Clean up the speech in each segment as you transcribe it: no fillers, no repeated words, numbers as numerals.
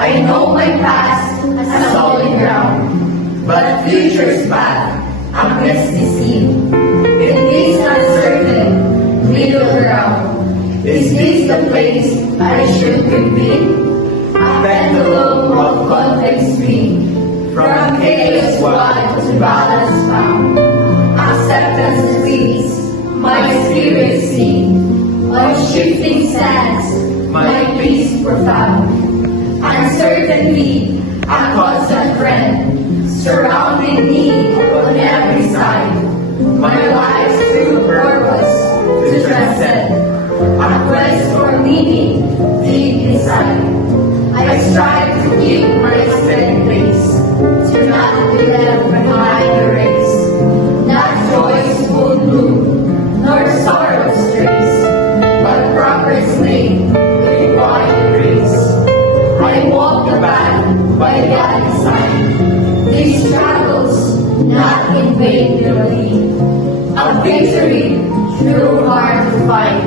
I know my past has solid ground, but future's path I'm best deceived. In this uncertain middle ground, is this the place I should be? A pendulum of conflict swing, from chaos wild to balance found. Acceptance leads my spirit sing, on shifting sands my peace profound. Uncertainty, a constant friend, surrounding me on every side. My life's true purpose to transcend, a quest for meaning deep inside. I strive to keep my steady pace, to not be left behind the race. Not joy's full bloom, nor sorrow's trace, but progress made with quiet grace. I walk the path by God's side. These struggles not in vain will lead. A victory through hard to fight.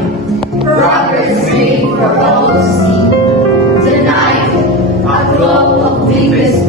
Progress made for all to see. Tonight, a glow of deepest